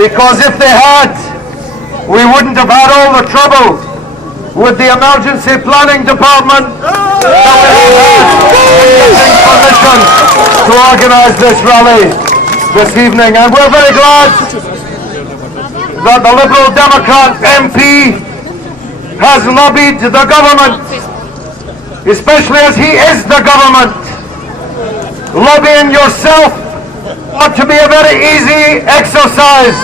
Because if they had, we wouldn't have had all the trouble with the emergency planning department that we have had in getting permission to organise this rally this evening. And we're very glad that the Liberal Democrat MP has lobbied the government, especially as he is the government. Lobbying yourself ought to be a very easy exercise.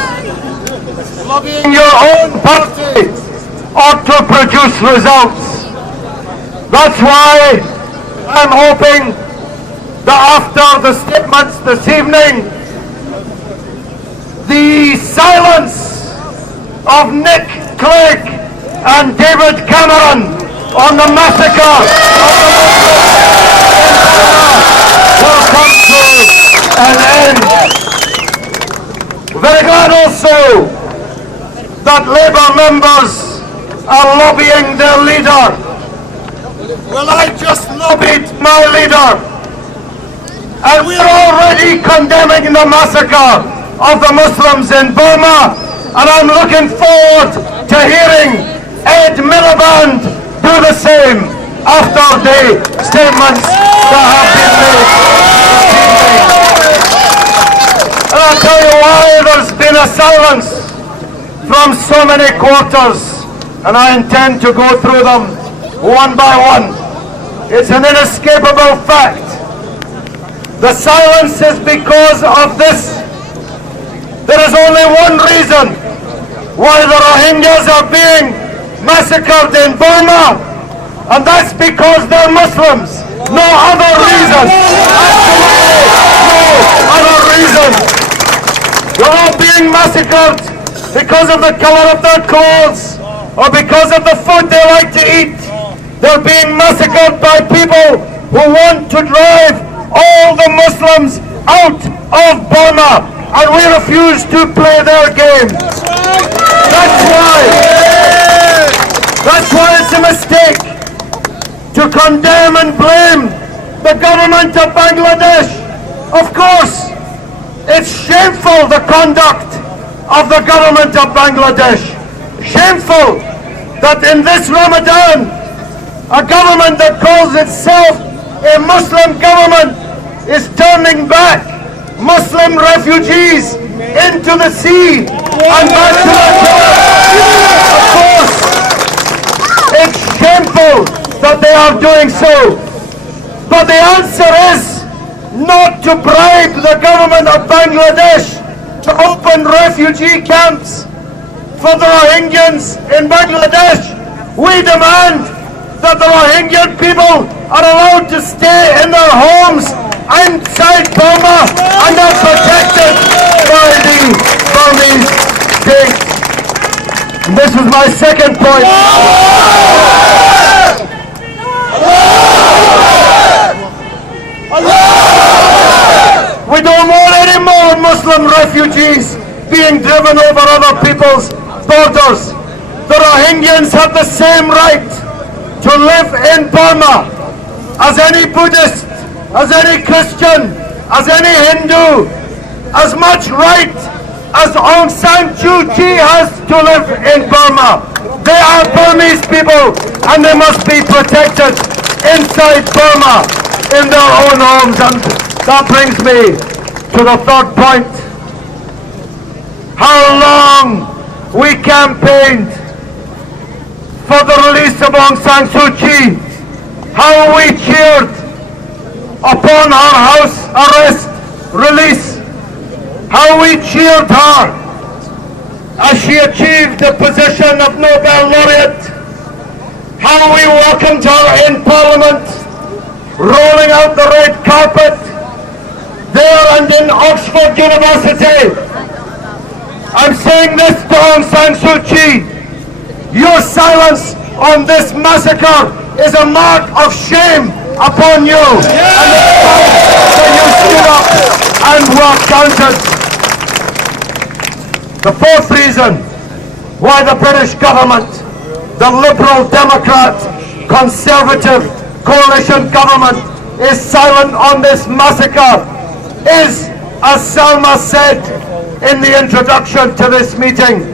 Lobbying your own party ought to produce results. That's why I'm hoping that after the statements this evening, the silence of Nick Clegg and David Cameron on the massacre will come to an end. Very glad also that Labour members are lobbying their leader. Well, I just lobbied my leader, and we're already condemning the massacre of the Muslims in Burma, and I'm looking forward to hearing Ed Miliband do the same after the statements that have been made this evening. And I'll tell you why there's been a silence from so many quarters, and I intend to go through them one by one. It's an inescapable fact. The silence is because of this. There is only one reason why the Rohingyas are being massacred in Burma, and that's because they're Muslims. No other reason. Absolutely no other reason. They're all being massacred because of the color of their clothes or because of the food they like to eat. They're being massacred by people who want to drive all the Muslims out of Burma, and we refuse to play their game. That's why it's a mistake to condemn and blame the government of Bangladesh. Of course, it's shameful, the conduct of the government of Bangladesh. Shameful that in this Ramadan, a government that calls itself a Muslim government is turning back Muslim refugees into the sea and back to their homes. Of course, it's shameful that they are doing so. But the answer is not to bribe the government of Bangladesh to open refugee camps for the Rohingyans in Bangladesh. We demand that the Rohingyan people are allowed to stay in their homes inside Burma and are protected by the Burmese state. This is my second point. We don't want any more Muslim refugees being driven over other people's borders. The Rohingyans have the same right to live in Burma as any Buddhist, as any Christian, as any Hindu, as much right as Aung San Suu Kyi has to live in Burma. They are Burmese people and they must be protected inside Burma in their own homes. And that brings me to the third point. How long we campaigned for the release of Aung San Suu Kyi, how we cheered upon her house arrest release, how we cheered her as she achieved the position of Nobel laureate, how we welcomed her in Parliament, rolling out the red carpet there and in Oxford University. I'm saying this to Aung San Suu Kyi. Your silence on this massacre is a mark of shame upon you. And it's time that you stood up and were counted. The fourth reason why the British government, the Liberal Democrat Conservative coalition government is silent on this massacre is, as Salma said, in the introduction to this meeting,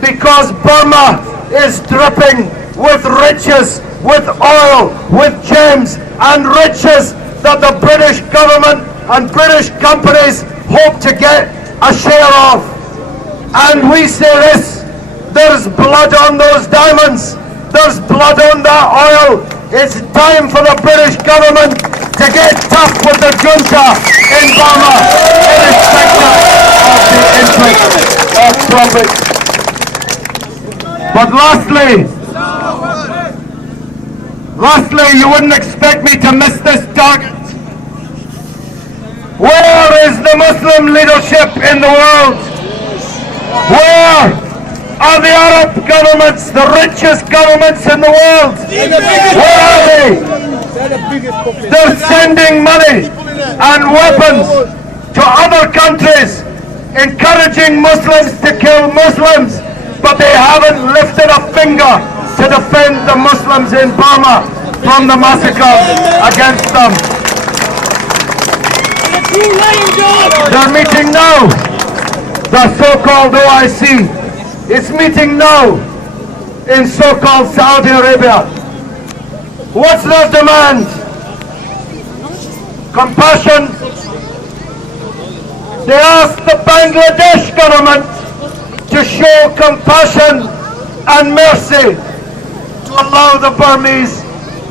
because Burma is dripping with riches, with oil, with gems and riches that the British government and British companies hope to get a share of. And we say this, there's blood on those diamonds, there's blood on that oil. It's time for the British government to get tough with the junta in Burma, irrespective of the interest of profit. But lastly, you wouldn't expect me to miss this target. Where is the Muslim leadership in the world? Where are the Arab governments, the richest governments in the world? Where are they? They're sending money and weapons to other countries, encouraging Muslims to kill Muslims, but they haven't lifted a finger to defend the Muslims in Burma from the massacre against them. They're meeting now, the so-called OIC. It's meeting now in so-called Saudi Arabia. What's their demand? Compassion. They ask the Bangladesh government to show compassion and mercy to allow the Burmese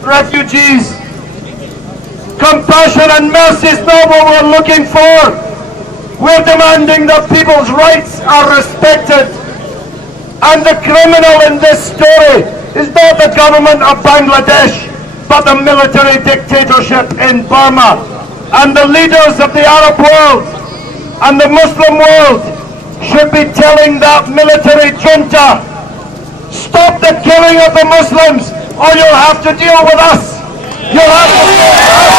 refugees. Compassion and mercy is not what we're looking for. We're demanding that people's rights are respected. And the criminal in this story is not the government of Bangladesh, but the military dictatorship in Burma. And the leaders of the Arab world and the Muslim world should be telling that military junta, stop the killing of the Muslims, or you'll have to deal with us. You'll have to deal with us.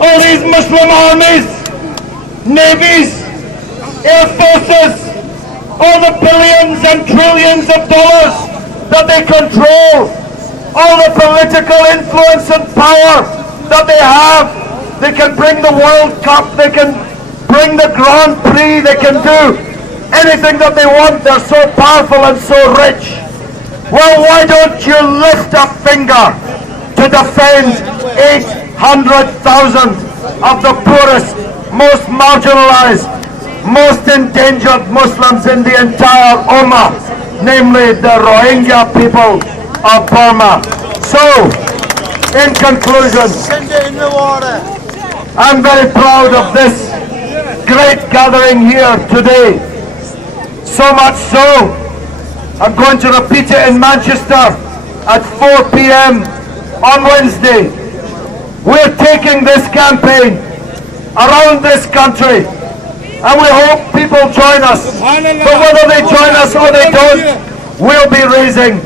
All these Muslim armies, navies, air forces, all the billions and trillions of dollars that they control, all the political influence and power that they have. They can bring the World Cup, they can bring the Grand Prix, they can do anything that they want. They're so powerful and so rich. Well, why don't you lift a finger to defend 800,000 of the poorest, most marginalized, most endangered Muslims in the entire Ummah, namely the Rohingya people of Burma. So, in conclusion, I'm very proud of this great gathering here today. So much so, I'm going to repeat it in Manchester at 4 p.m. on Wednesday. We're taking this campaign around this country, and we hope people join us. But whether they join us or they don't, we'll be raising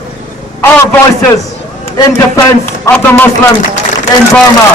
our voices in defense of the Muslims in Burma.